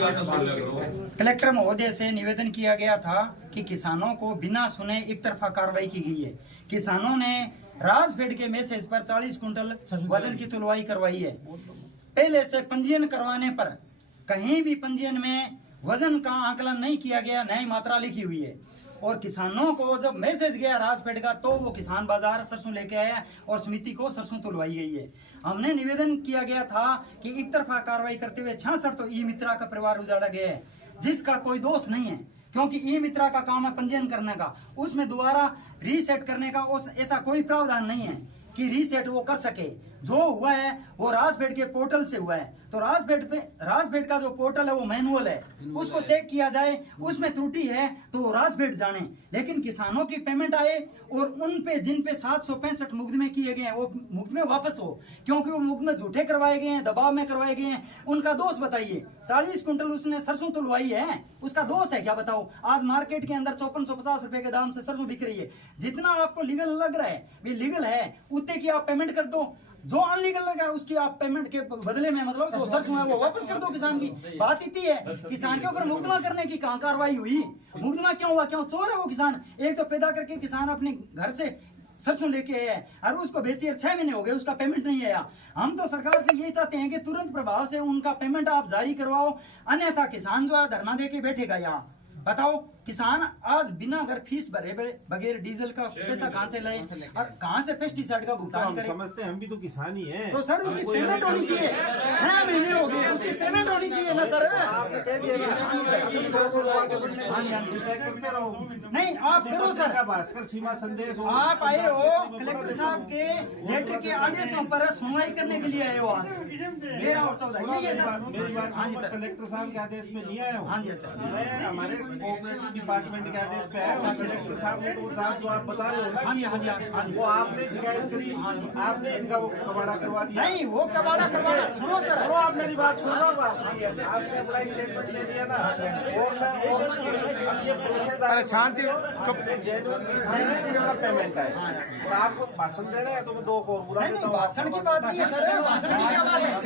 Collector महोदय से निवेदन किया गया था कि किसानों को बिना सुने एक तरफा कार्रवाई की गई है। किसानों ने राजफेड के मैसेज पर 40 कुंटल वजन की तुलवाई करवाई है। पहले से पंजीयन करवाने पर कहीं भी पंजीयन में वजन का आकलन नहीं किया गया, नई मात्रा लिखी हुई है। और किसानों को जब मैसेज गया राजफेड का तो वो किसान बाजार सरसों लेके आया और समिति को सरसों तुलवाई गई है। हमने निवेदन किया गया था कि एक तरफा कार्रवाई करते हुए 66 तो ई मित्रा का परिवार उजाड़ा गया है, जिसका कोई दोष नहीं है, क्योंकि ई मित्रा का काम है पंजीयन करने का, उसमें दोबारा रीसेट करने का ऐसा कोई प्रावधान नहीं है कि रीसेट वो कर सके। जो हुआ है वो राजफेड के पोर्टल से हुआ है, तो राजफेड का जो पोर्टल है वो मैनुअल है, उसको चेक किया जाए, उसमें त्रुटि है तो राजफेड जाने। लेकिन किसानों की पेमेंट आए और उन पे जिन पे 765 मुकदमे किए गए हैं वो मुकदमे वापस हो, क्योंकि वो मुकदमे झूठे करवाए गए हैं, दबाव में करवाए गए हैं। उनका दोष बताइए। 40 कुंटल उसने सरसों तुलवाई है, उसका दोष है क्या बताओ? आज मार्केट के अंदर 5450 रुपए के दाम से सरसों बिक रही है। जितना आपको लीगल लग रहा है वे लीगल है, उतने की आप पेमेंट कर दो। जो अनलीगल लगा है उसकी आप पेमेंट के बदले में मतलब जो सरसों है वो वापस कर दो किसान की। बात इतनी है, किसान के ऊपर मुकदमा करने की कहां कार्रवाई हुई? मुकदमा क्यों हुआ? क्यों चोर है वो किसान? एक तो पैदा करके किसान अपने घर से सरसों लेके आया है और उसको बेचिए 6 महीने हो गए, उसका पेमेंट नहीं आया। हम तो सरकार से यही चाहते हैं कि तुरंत प्रभाव से उनका पेमेंट आप जारी करवाओ, अन्यथा किसान जो है धरना देके बैठेगा। यहाँ बताओ, किसान आज बिना अगर फीस भरे बगैर डीजल का पैसा कहाँ से लाए और कहाँ से पेस्टिसाइड का भुगतान करें? समझते हैं हम भी तो किसान ही हैं। तो सर उसकी पेमेंट होनी चाहिए। 6 महीने हो गए, उसकी पेमेंट होनी चाहिए ना सर। नहीं आप करो सर, भास्कर सीमा संदेश आप आए हो कलेक्टर साहब के लेटर के आदेशों पर सुनवाई करने के लिए आए हो आज 13 और 14। मेरी बात कलेक्टर साहब के आदेश में नहीं आया हूँ। हाँ जी सर, मैं हमारे कोऑपरेटिव डिपार्टमेंट के आदेश पे है। कलेक्टर साहब ने तो जो आप बता रहे हो ना, वो आपने शिकायत करी, आपने इनका वो कबाड़ा करवा दिया। नहीं वो कबाड़ा करवाना, सुनो सर, सुनो आप मेरी बात सुनो। आपने अपना स्टेटमेंट ले लिया ना, और ये प्रोसेस शांति का पेमेंट है और आपको भाषण देना है तो मैं 2 को बुरा देता हूँ। भाषण की बात नहीं है सर, भाषण की क्या बात है?